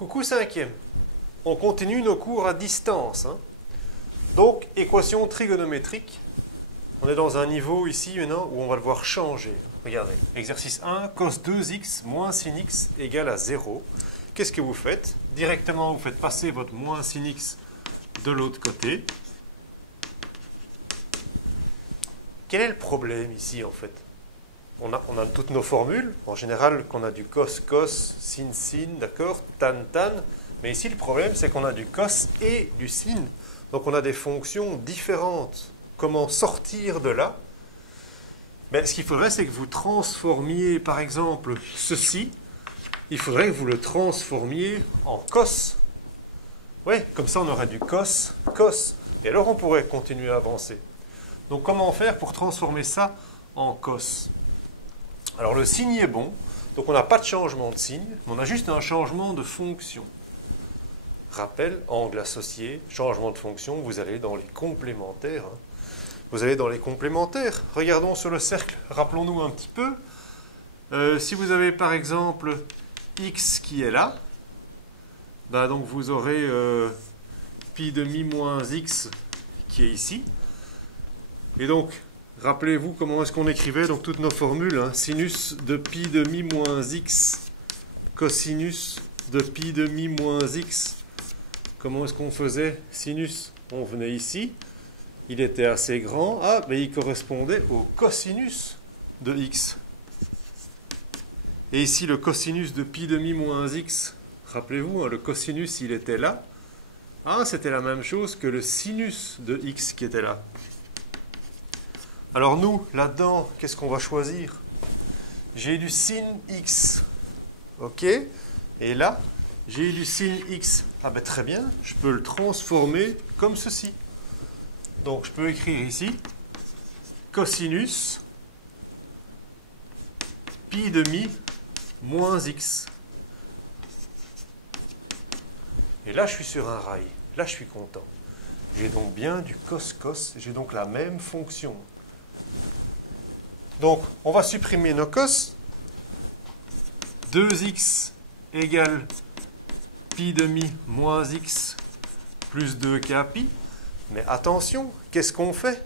Coucou cinquième. On continue nos cours à distance. Donc, équation trigonométrique. On est dans un niveau ici maintenant où on va le voir changer. Regardez, exercice 1, cos 2x moins sin x égale à 0. Qu'est-ce que vous faites? Directement, vous faites passer votre moins sin x de l'autre côté. Quel est le problème ici en fait? On a toutes nos formules, en général qu'on a du cos, cos, sin, sin, d'accord, tan, tan. Mais ici le problème c'est qu'on a du cos et du sin. Donc on a des fonctions différentes. Comment sortir de là? Ben, ce qu'il faudrait c'est que vous transformiez par exemple ceci. Il faudrait que vous le transformiez en cos. Oui, comme ça on aurait du cos, cos. Et alors on pourrait continuer à avancer. Donc comment faire pour transformer ça en cos? Alors le signe est bon, donc on n'a pas de changement de signe, mais on a juste un changement de fonction. Rappel, angle associé, changement de fonction, vous allez dans les complémentaires. Vous allez dans les complémentaires. Regardons sur le cercle, rappelons-nous un petit peu. Si vous avez par exemple x qui est là, ben donc vous aurez pi demi moins x qui est ici. Et donc, rappelez-vous comment est-ce qu'on écrivait donc toutes nos formules. Sinus de pi demi moins x, cosinus de pi demi moins x. Comment est-ce qu'on faisait sinus? On venait ici, il était assez grand. Ah, mais il correspondait au cosinus de x. Et ici, le cosinus de pi demi moins x, rappelez-vous, le cosinus, il était là. Ah, c'était la même chose que le sinus de x qui était là. Alors nous, là-dedans, qu'est-ce qu'on va choisir? J'ai du sin x. OK? Et là, j'ai du sin x. Ah ben très bien, je peux le transformer comme ceci. Donc je peux écrire ici cosinus pi demi moins x. Et là, je suis sur un rail. Là, je suis content. J'ai donc bien du cos cos. J'ai donc la même fonction. Donc, on va supprimer nos cos. 2x égale pi demi moins x plus 2k pi. Mais attention, qu'est-ce qu'on fait?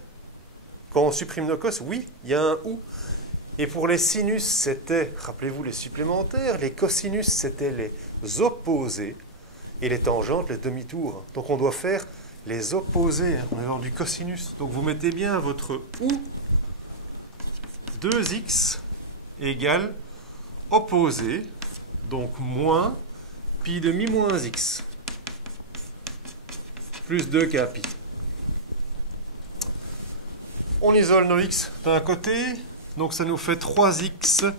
Quand on supprime nos cos, oui, il y a un ou. Et pour les sinus, c'était, rappelez-vous, les supplémentaires. Les cosinus, c'était les opposés. Et les tangentes, les demi-tours. Donc, on doit faire les opposés. On est dans du cosinus. Donc, vous mettez bien votre ou. 2x égale opposé, donc moins pi demi moins x, plus 2k pi. On isole nos x d'un côté, donc ça nous fait 3x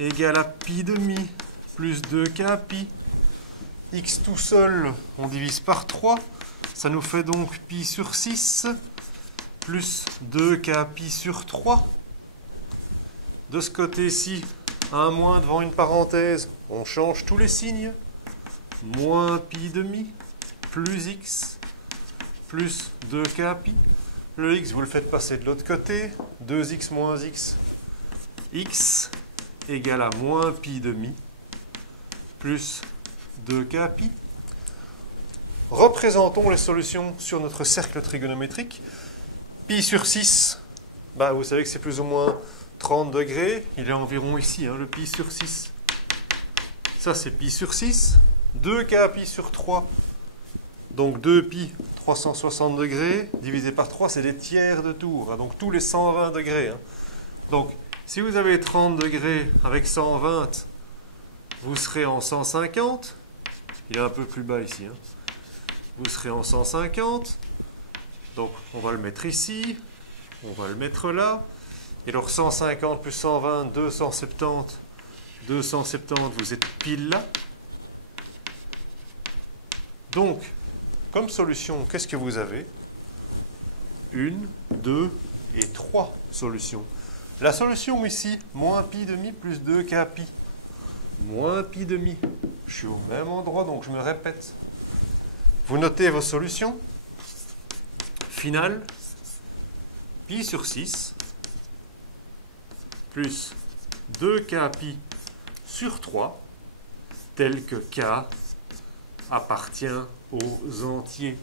égale à pi demi plus 2k pi. X tout seul, on divise par 3, ça nous fait donc pi sur 6 plus 2k pi sur 3. De ce côté-ci, un moins devant une parenthèse, on change tous les signes. Moins pi demi, plus x, plus 2k pi. Le x, vous le faites passer de l'autre côté. 2x moins x, x égale à moins pi demi, plus 2k pi. Représentons les solutions sur notre cercle trigonométrique. Pi sur 6, bah, vous savez que c'est plus ou moins 30 degrés, il est environ ici, le pi sur 6. Ça, c'est pi sur 6. 2k pi sur 3. Donc 2 pi, 360 degrés, divisé par 3, c'est des tiers de tour. Donc tous les 120 degrés. Donc, si vous avez 30 degrés avec 120, vous serez en 150. Il est un peu plus bas ici. Vous serez en 150. Donc, on va le mettre ici. On va le mettre là. Et alors 150 plus 120, 270. 270, vous êtes pile là. Donc, comme solution, qu'est-ce que vous avez? 1, 2 et 3 solutions. La solution ici, moins pi demi plus 2k pi. Moins pi demi. Je suis au même endroit, donc je me répète. Vous notez vos solutions. Finale, pi sur 6. Plus 2k pi sur 3, tel que k appartient aux entiers.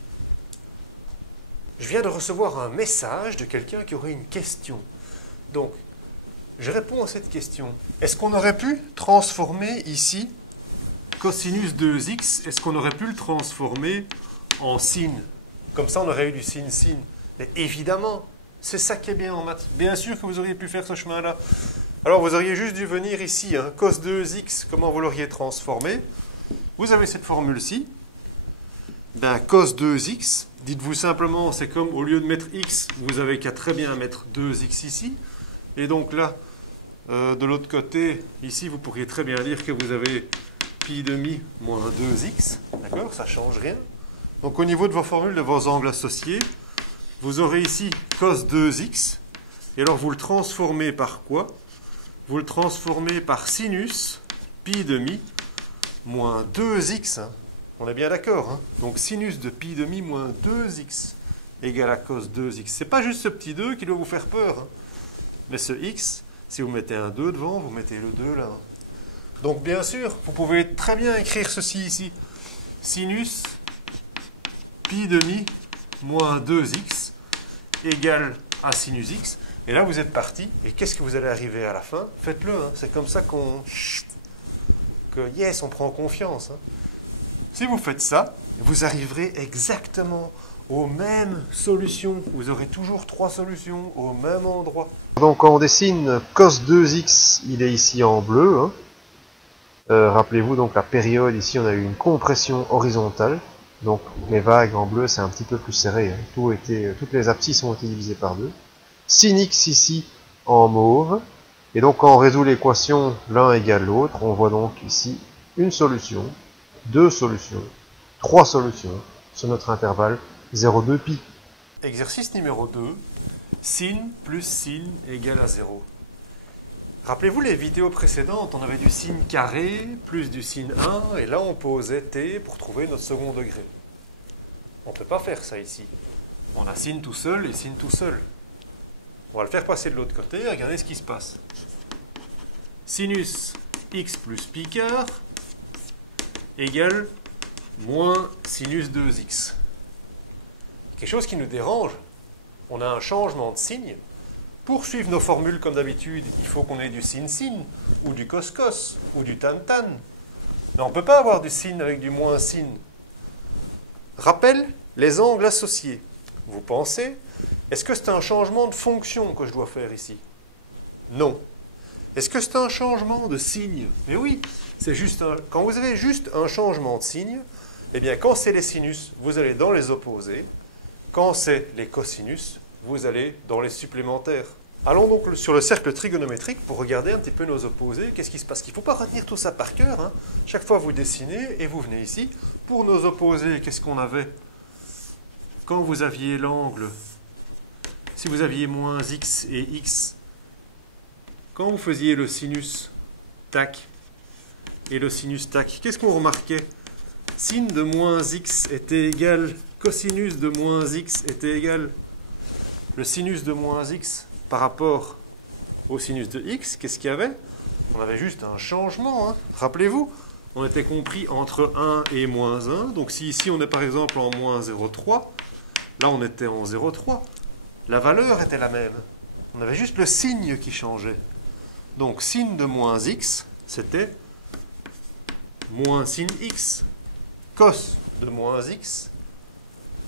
Je viens de recevoir un message de quelqu'un qui aurait une question. Donc, je réponds à cette question. Est-ce qu'on aurait pu transformer ici cosinus 2x, est-ce qu'on aurait pu le transformer en sin? Comme ça, on aurait eu du sin. Mais évidemment, c'est ça qui est bien en maths. Bien sûr que vous auriez pu faire ce chemin-là. Alors, vous auriez juste dû venir ici, hein, cos 2x, comment vous l'auriez transformé? Vous avez cette formule-ci. Ben, cos 2x, dites-vous simplement, c'est comme au lieu de mettre x, vous avez qu'à très bien mettre 2x ici. Et donc là, de l'autre côté, ici, vous pourriez très bien dire que vous avez pi demi moins 2x. D'accord? Ça ne change rien. Donc au niveau de vos formules, de vos angles associés, vous aurez ici cos 2x. Et alors vous le transformez par quoi? Vous le transformez par sinus pi demi moins 2x. Hein. On est bien d'accord. Hein? Donc sinus de pi demi moins 2x égale à cos 2x. Ce n'est pas juste ce petit 2 qui doit vous faire peur. Hein? Mais ce x, si vous mettez un 2 devant, vous mettez le 2 là. Donc bien sûr, vous pouvez très bien écrire ceci ici. Sinus pi demi moins 2x égale à sinus x. Et là, vous êtes parti. Et qu'est-ce que vous allez arriver à la fin? Faites-le. Hein. C'est comme ça que yes, on prend confiance. Hein. Si vous faites ça, vous arriverez exactement aux mêmes solutions. Vous aurez toujours 3 solutions au même endroit. Donc quand on dessine cos 2x, il est ici en bleu. Hein. Rappelez-vous donc la période, ici on a eu une compression horizontale. Donc les vagues en bleu c'est un petit peu plus serré. Hein. Toutes les abscisses ont été divisées par 2. Sin x ici en mauve. Et donc quand on résout l'équation l'un égale l'autre, on voit donc ici une solution, 2 solutions, 3 solutions sur notre intervalle 0,2 pi. Exercice numéro 2, sin plus sin égale à 0. Rappelez-vous les vidéos précédentes, on avait du sin carré plus du sin 1, et là on posait t pour trouver notre second degré. On ne peut pas faire ça ici. On a sin tout seul et sin tout seul. On va le faire passer de l'autre côté, et regardez ce qui se passe. Sinus x plus pi quart égale moins sinus 2x. Quelque chose qui nous dérange, on a un changement de signe. Pour suivre nos formules comme d'habitude, il faut qu'on ait du sin-sin, ou du cos-cos, ou du tan-tan. Mais on ne peut pas avoir du sin avec du moins sin. Rappel, les angles associés. Vous pensez, est-ce que c'est un changement de fonction que je dois faire ici? Non. Est-ce que c'est un changement de signe? Mais oui, c'est juste quand vous avez juste un changement de signe, eh bien quand c'est les sinus, vous allez dans les opposés. Quand c'est les cosinus, vous allez dans les supplémentaires. Allons donc sur le cercle trigonométrique pour regarder un petit peu nos opposés. Qu'est-ce qui se passe? Il ne faut pas retenir tout ça par cœur. Hein. Chaque fois, vous dessinez et vous venez ici. Pour nos opposés, qu'est-ce qu'on avait? Quand vous aviez l'angle, si vous aviez moins x et x, quand vous faisiez le sinus, tac, et le sinus, tac, qu'est-ce qu'on remarquait? Sin de moins x était égal, cosinus de moins x était égal. Le sinus de moins x par rapport au sinus de x, qu'est-ce qu'il y avait? On avait juste un changement. Hein. Rappelez-vous, on était compris entre 1 et moins 1. Donc si ici on est par exemple en moins 0,3, là on était en 0,3. La valeur était la même. On avait juste le signe qui changeait. Donc sin de moins x, c'était moins sin x. Cos de moins x,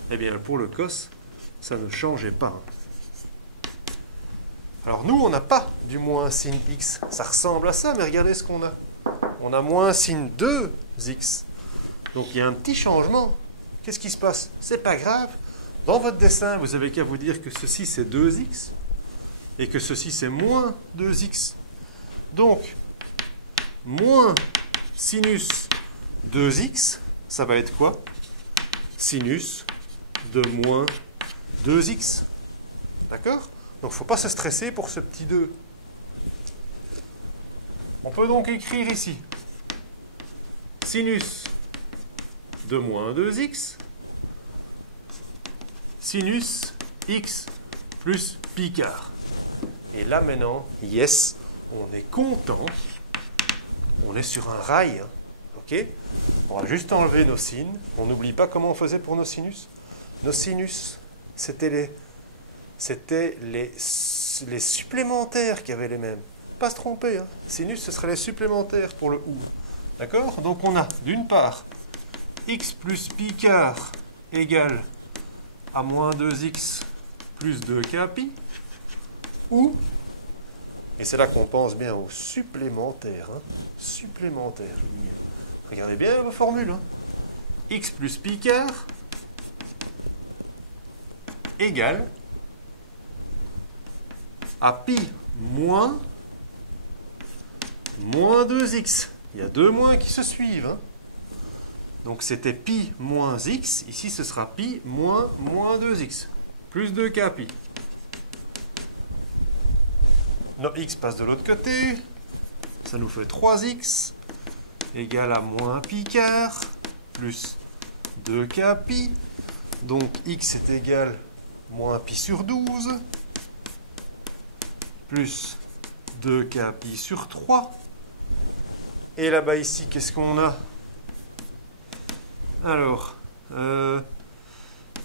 eh bien pour le cos, ça ne changeait pas. Alors nous, on n'a pas du moins sin x. Ça ressemble à ça, mais regardez ce qu'on a. On a moins sin 2x. Donc il y a un petit changement. Qu'est-ce qui se passe? C'est pas grave. Dans votre dessin, vous avez qu'à vous dire que ceci c'est 2x et que ceci c'est moins 2x. Donc, moins sinus 2x, ça va être quoi? Sinus de moins 2x. D'accord? Donc, il ne faut pas se stresser pour ce petit 2. On peut donc écrire ici sinus de moins 2x, sinus x plus pi quart. Et là maintenant, yes, on est content. On est sur un rail. Ok? On va juste enlever nos sines. On n'oublie pas comment on faisait pour nos sinus. Nos sinus, c'était les supplémentaires qui avaient les mêmes. Pas se tromper, hein. Sinus, ce serait les supplémentaires pour le OU. D'accord? Donc on a d'une part x plus pi quart égale à moins 2x plus 2k pi, ou, et c'est là qu'on pense bien au supplémentaire, hein, supplémentaire, je dis bien. Regardez bien vos formules, hein. X plus pi quart égale à pi moins 2x. Il y a deux moins qui se suivent, hein. Donc c'était pi moins x, ici ce sera pi moins 2x, plus 2k pi. Nos x passent de l'autre côté, ça nous fait 3x égale à moins pi quart plus 2k pi. Donc x est égal à moins pi sur 12 plus 2k pi sur 3. Et là-bas ici, qu'est-ce qu'on a? Alors,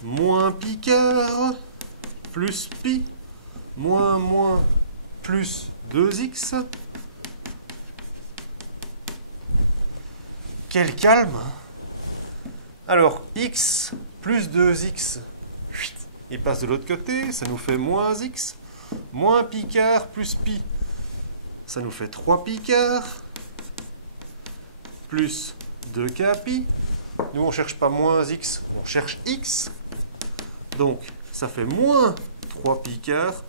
moins pi quart plus pi moins plus 2x. Quel calme! Alors, x plus 2x, il passe de l'autre côté, ça nous fait moins x, moins pi quart plus pi, ça nous fait 3 pi quart, plus 2k pi. Nous, on ne cherche pas moins x, on cherche x. Donc, ça fait moins 3 pi quart,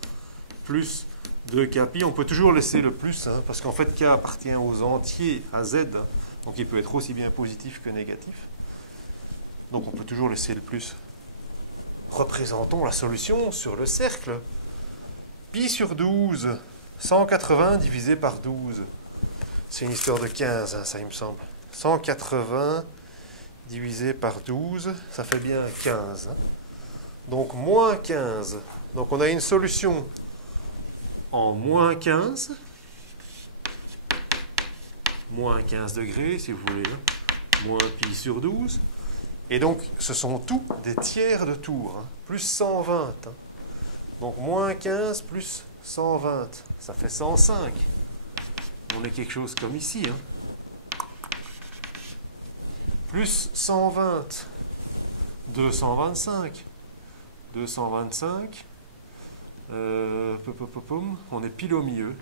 plus 2k pi. On peut toujours laisser le plus, hein, parce qu'en fait, k appartient aux entiers à z, hein, donc il peut être aussi bien positif que négatif. Donc on peut toujours laisser le plus. Représentons la solution sur le cercle. Pi sur 12, 180 divisé par 12. C'est une histoire de 15, hein, ça il me semble. 180 divisé par 12, ça fait bien 15. Hein. Donc moins 15. Donc on a une solution en moins 15. Moins 15 degrés, si vous voulez. Hein. Moins pi sur 12. Et donc, ce sont tous des tiers de tour, hein, plus 120. Hein. Donc, moins 15 plus 120, ça fait 105. On est quelque chose comme ici. Hein. Plus 120, 225. 225, on est pile au milieu.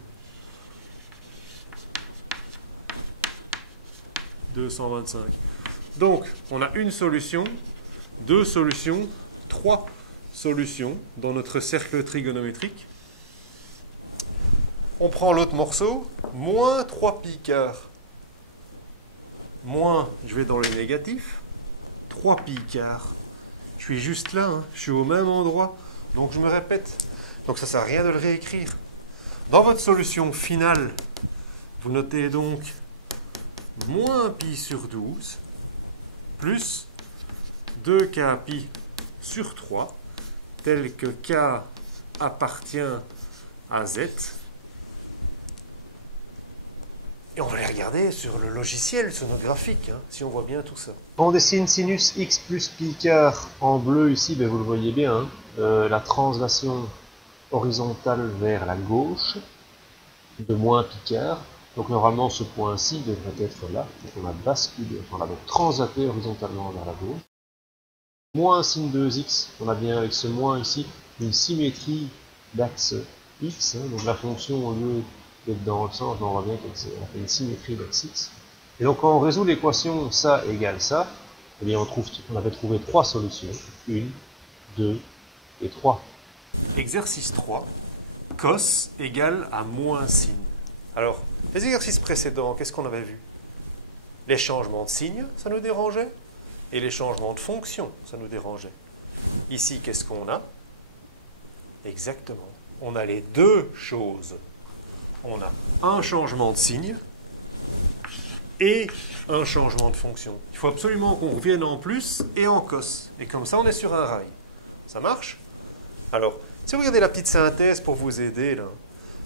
225. Donc, on a une solution, deux solutions, trois solutions dans notre cercle trigonométrique. On prend l'autre morceau, moins 3 pi quart. Moins, je vais dans le négatif, 3 pi quart. Je suis juste là, hein, je suis au même endroit, donc je me répète. Donc ça ne sert à rien de le réécrire. Dans votre solution finale, vous notez donc moins pi sur 12 plus 2k pi sur 3, tel que k appartient à z. Et on va les regarder sur le logiciel, sur nos graphiques, hein, si on voit bien tout ça. On dessine sinus x plus pi quart en bleu ici, ben vous le voyez bien, hein, la translation horizontale vers la gauche de moins pi quart. Donc normalement ce point-ci devrait être là, donc on a basculé, on a donc translaté horizontalement vers la gauche. Moins sin 2x, on a bien avec ce moins ici une symétrie d'axe x, hein, donc la fonction au lieu d'être dans le sens, on voit bien qu'elle a fait une symétrie d'axe x. Et donc quand on résout l'équation ça égale ça, eh bien on avait trouvé trois solutions, 1, 2 et 3. Exercice 3, cos égale à moins sin. Alors, les exercices précédents, qu'est-ce qu'on avait vu? Les changements de signe, ça nous dérangeait, et les changements de fonction, ça nous dérangeait. Ici, qu'est-ce qu'on a? Exactement. On a les deux choses. On a un changement de signe et un changement de fonction. Il faut absolument qu'on revienne en plus et en cos. Et comme ça, on est sur un rail. Ça marche? Alors, si vous regardez la petite synthèse pour vous aider, là,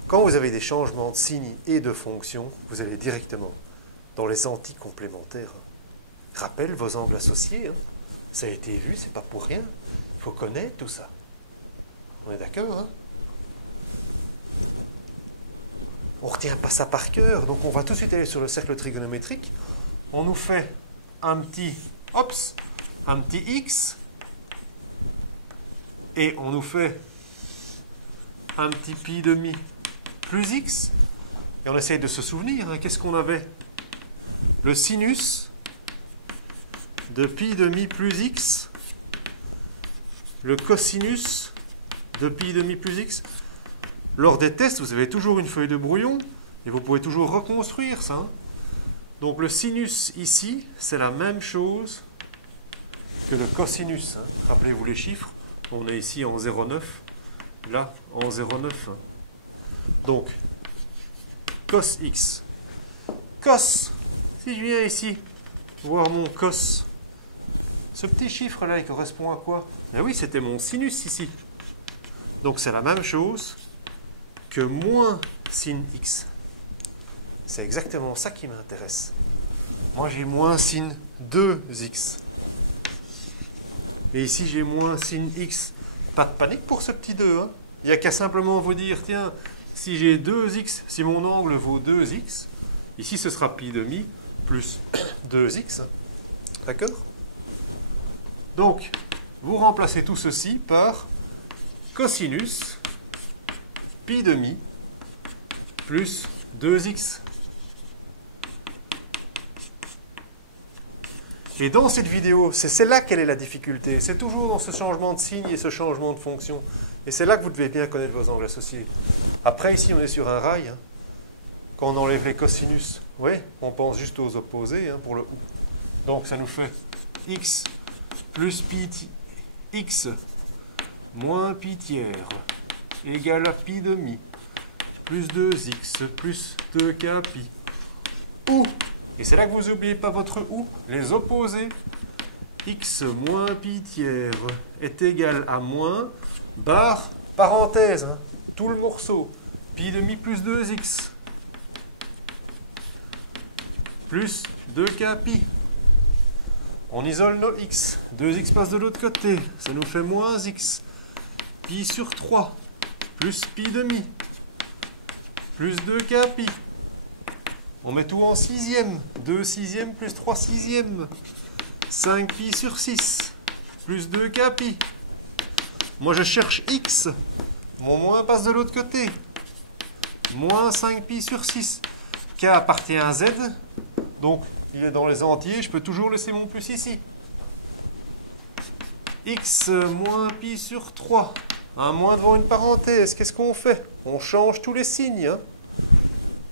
quand vous avez des changements de signe et de fonction, vous allez directement dans les anticomplémentaires. rappelle vos angles associés. Hein. Ça a été vu, c'est pas pour rien. Il faut connaître tout ça. On est d'accord, hein? On ne retient pas ça par cœur, donc on va tout de suite aller sur le cercle trigonométrique. On nous fait un petit x, et on nous fait un petit pi demi plus x, et on essaye de se souvenir, hein, qu'est-ce qu'on avait? Le sinus de pi demi plus x, le cosinus de pi demi plus x. Lors des tests, vous avez toujours une feuille de brouillon et vous pouvez toujours reconstruire ça. Donc le sinus ici, c'est la même chose que le cosinus. Hein. Rappelez-vous les chiffres. On est ici en 0,9, là en 0,9. Donc, cos x. Cos, si je viens ici, voir mon cos, ce petit chiffre-là, il correspond à quoi? Ben oui, c'était mon sinus ici. Donc c'est la même chose que moins sin x. C'est exactement ça qui m'intéresse. Moi, j'ai moins sin 2x. Et ici, j'ai moins sin x. Pas de panique pour ce petit 2. Hein. Il n'y a qu'à simplement vous dire, tiens, si j'ai 2x, si mon angle vaut 2x, ici, ce sera pi demi plus 2x. Hein. D'accord? Donc, vous remplacez tout ceci par cosinus pi demi plus 2x. Et dans cette vidéo, c'est là quelle est la difficulté. C'est toujours dans ce changement de signe et ce changement de fonction. Et c'est là que vous devez bien connaître vos angles associés. Après, ici, on est sur un rail. Hein. Quand on enlève les cosinus, oui, on pense juste aux opposés hein, pour le ou. Donc, ça nous fait x plus pi x moins pi tiers égale à pi demi plus 2x plus 2k pi. Ou, et c'est là que vous n'oubliez pas votre ou, les opposés, x moins pi tiers est égal à moins, barre, parenthèse, hein, tout le morceau, pi demi plus 2x plus 2k pi. On isole nos x, 2x passe de l'autre côté, ça nous fait moins x, pi sur 3 plus pi demi plus 2k pi. On met tout en sixième. 2 sixièmes plus 3 sixièmes. 5 pi sur 6 plus 2k pi. Moi je cherche x. Mon moins passe de l'autre côté. Moins 5 pi sur 6. K appartient à z. Donc il est dans les entiers. Je peux toujours laisser mon plus ici. X moins pi sur 3. Un moins devant une parenthèse. Qu'est-ce qu'on fait? On change tous les signes. Hein.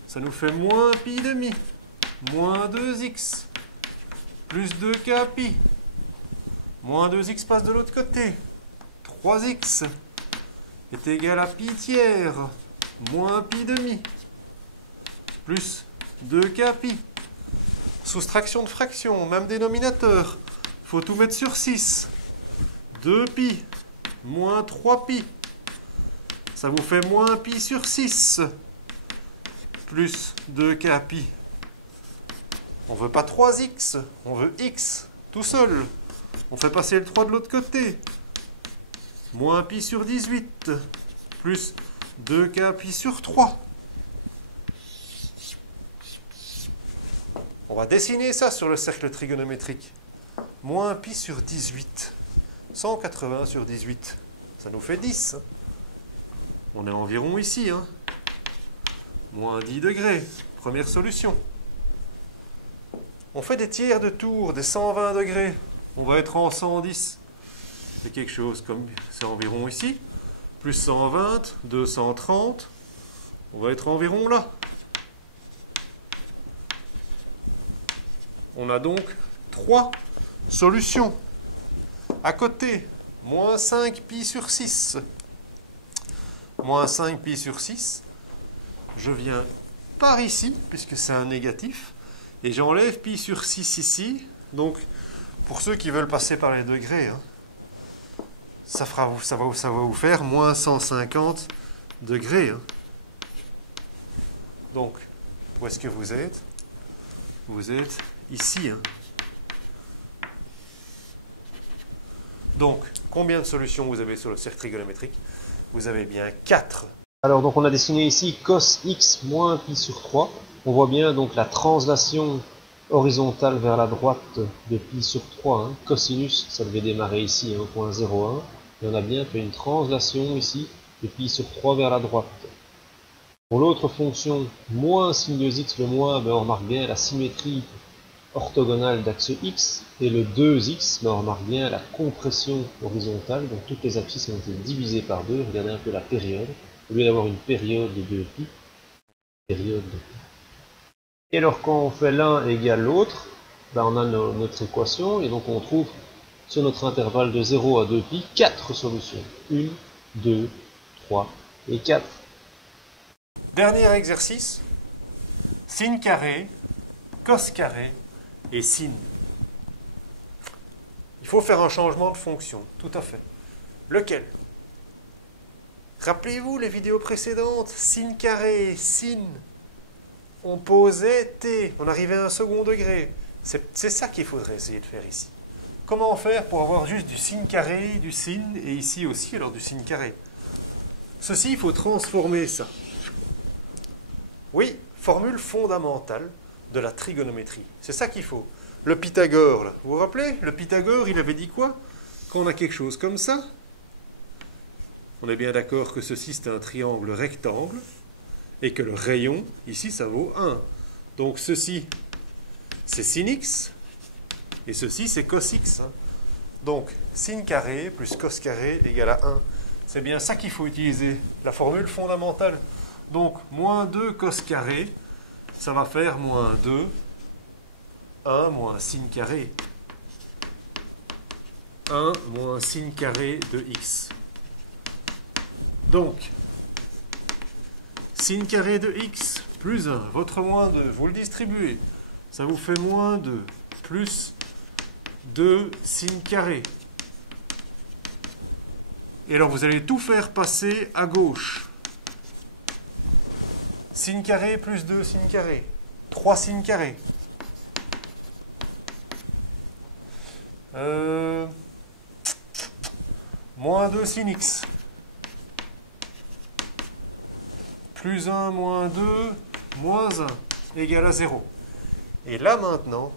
Ça nous fait moins pi demi, moins 2x, plus 2k pi. Moins 2x passe de l'autre côté. 3x est égal à pi tiers, moins pi demi, plus 2k pi. Soustraction de fraction, même dénominateur. Il faut tout mettre sur 6. 2 pi, moins 3 pi. Ça vous fait moins pi sur 6. Plus 2k pi. On ne veut pas 3x, on veut x tout seul. On fait passer le 3 de l'autre côté. Moins pi sur 18, plus 2k pi sur 3. On va dessiner ça sur le cercle trigonométrique. Moins pi sur 18. 180 sur 18. Ça nous fait 10. On est environ ici, hein. Moins 10 degrés, première solution. On fait des tiers de tour, des 120 degrés. On va être en 110. C'est quelque chose comme, c'est environ ici. Plus 120, 230. On va être environ là. On a donc 3 solutions. À côté, moins 5 pi sur 6. Moins 5 pi sur 6. Je viens par ici, puisque c'est un négatif, et j'enlève pi sur 6 ici. Donc, pour ceux qui veulent passer par les degrés, hein, ça va vous faire moins 150 degrés. Hein. Donc, où est-ce que vous êtes? Vous êtes ici. Hein. Donc, combien de solutions vous avez sur le cercle trigonométrique? Vous avez bien 4. Alors donc on a dessiné ici cos x moins pi sur 3. On voit bien donc la translation horizontale vers la droite de pi sur 3. Hein. Cosinus, ça devait démarrer ici, 1.01. Et on a bien fait une translation ici de pi sur 3 vers la droite. Pour l'autre fonction, moins sin 2x, le moins, ben on remarque bien la symétrie orthogonale d'axe x. Et le 2x, ben on remarque bien la compression horizontale. Donc toutes les abscisses ont été divisées par 2. Regardez un peu la période. Au lieu d'avoir une période de 2π, période de pi. Et alors quand on fait l'un égale l'autre, ben on a notre équation, et donc on trouve sur notre intervalle de 0 à 2π 4 solutions. 1, 2, 3 et 4. Dernier exercice, sin carré, cos carré et sin. Il faut faire un changement de fonction, tout à fait. Lequel? Rappelez-vous les vidéos précédentes, sin carré, sin, on posait t, on arrivait à un second degré. C'est ça qu'il faudrait essayer de faire ici. Comment faire pour avoir juste du sin carré, du sin, et ici aussi alors du sin carré? Ceci, il faut transformer ça. Oui, formule fondamentale de la trigonométrie. C'est ça qu'il faut. Le Pythagore, là, vous vous rappelez? Le Pythagore, il avait dit quoi? Quand on a quelque chose comme ça, on est bien d'accord que ceci c'est un triangle rectangle et que le rayon, ici, ça vaut 1. Donc ceci, c'est sin x et ceci, c'est cos x. Hein. Donc sin carré plus cos carré égale à 1. C'est bien ça qu'il faut utiliser, la formule fondamentale. Donc moins 2 cos carré, ça va faire moins 2, 1 moins sin carré. 1 moins sin carré de x. Donc, sin carré de x plus 1, votre moins 2, vous le distribuez. Ça vous fait moins 2 plus 2 sin carré. Et alors, vous allez tout faire passer à gauche. Sin carré plus 2 sin carré. 3 sin carré. Moins 2 sin x. Plus 1 moins 2 moins 1 égale à 0. Et là maintenant,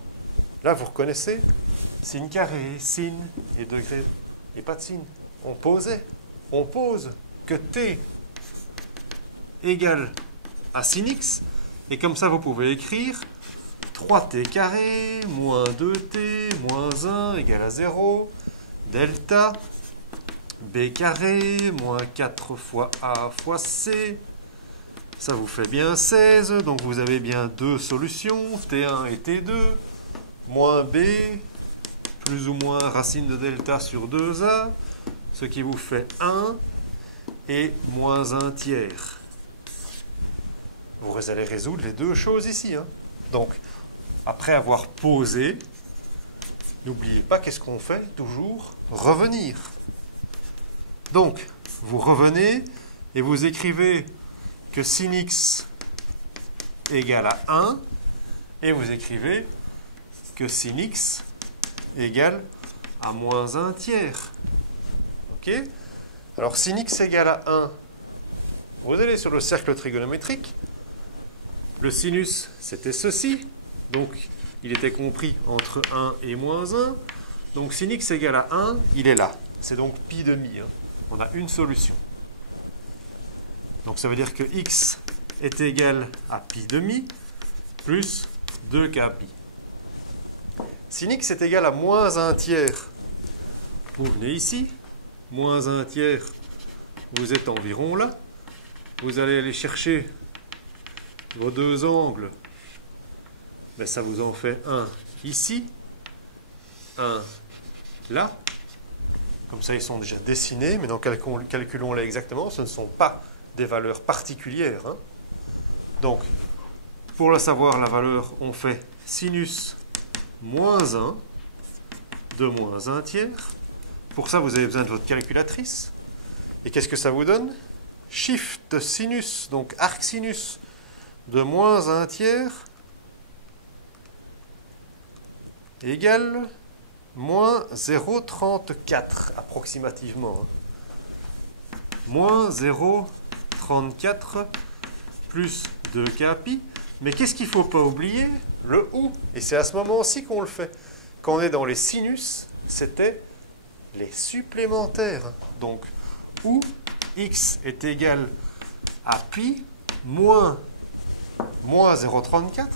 là vous reconnaissez, sin carré, sin et degré, et pas de sin. On posait, on pose que t égale à sin x, et comme ça vous pouvez écrire 3t carré moins 2t moins 1 égale à 0, delta b carré moins 4 fois a fois c, ça vous fait bien 16, donc vous avez bien deux solutions, t1 et t2, moins b, plus ou moins racine de delta sur 2a, ce qui vous fait 1 et moins 1 tiers. Vous allez résoudre les deux choses ici. Hein. Donc, après avoir posé, n'oubliez pas qu'est-ce qu'on fait toujours? Revenir. Donc, vous revenez et vous écrivez que sin x égale à 1 et vous écrivez que sin x égale à moins 1 tiers. Ok? Alors, sin x égale à 1, vous allez sur le cercle trigonométrique. Le sinus, c'était ceci. Donc, il était compris entre 1 et moins 1. Donc, sin x égale à 1, il est là. C'est donc pi demi. Hein. On a une solution. Donc, ça veut dire que x est égal à pi demi plus 2k pi. Sin x est égal à moins 1 tiers. Vous venez ici. Moins 1 tiers, vous êtes environ là. Vous allez aller chercher vos deux angles. Mais ça vous en fait un ici, un là. Comme ça, ils sont déjà dessinés, mais donc calculons-les exactement. Ce ne sont pas des valeurs particulières. Hein. Donc, pour le savoir, la valeur, on fait sinus moins 1 de moins 1 tiers. Pour ça, vous avez besoin de votre calculatrice. Et qu'est-ce que ça vous donne? Shift sinus, donc arc sinus de moins 1 tiers égale moins 0,34 approximativement. Moins 0,34 plus 2k pi. Mais qu'est-ce qu'il ne faut pas oublier? Le ou. Et c'est à ce moment-ci qu'on le fait. Quand on est dans les sinus, c'était les supplémentaires. Donc, ou x est égal à pi moins 0,34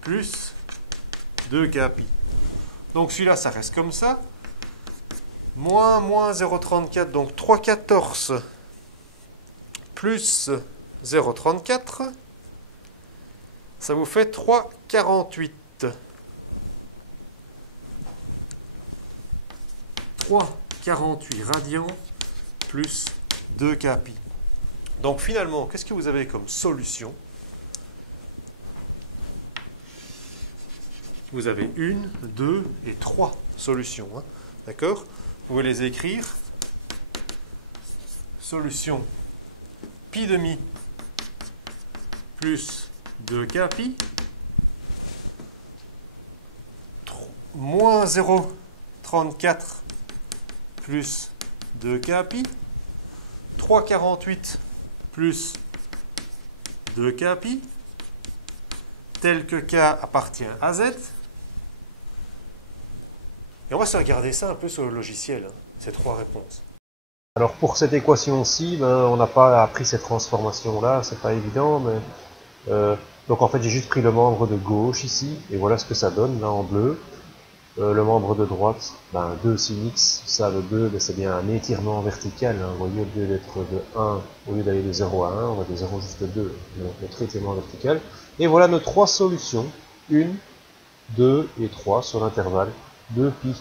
plus 2k pi. Donc celui-là, ça reste comme ça. Moins 0,34, donc 3,14 plus 0,34, ça vous fait 3,48. 3,48 radians plus 2k pi. Donc finalement, qu'est-ce que vous avez comme solution? Vous avez 1, 2 et 3 solutions. Hein. D'accord? Vous pouvez les écrire. Solution pi demi plus 2k pi moins 0,34 plus 2k pi 3,48 plus 2k pi tel que k appartient à z. Et on va se regarder ça un peu sur le logiciel, hein, ces trois réponses. Alors pour cette équation-ci, on n'a pas appris cette transformation-là, c'est pas évident, mais donc en fait j'ai juste pris le membre de gauche ici, et voilà ce que ça donne là en bleu. Le membre de droite, 2 sin x, ça le 2, c'est bien un étirement vertical, hein. Vous voyez, au lieu d'être de 1, au lieu d'aller de 0 à 1, on va de 0 jusqu'à 2, donc notre étirement vertical. Et voilà nos trois solutions, 1, 2 et 3 sur l'intervalle de pi.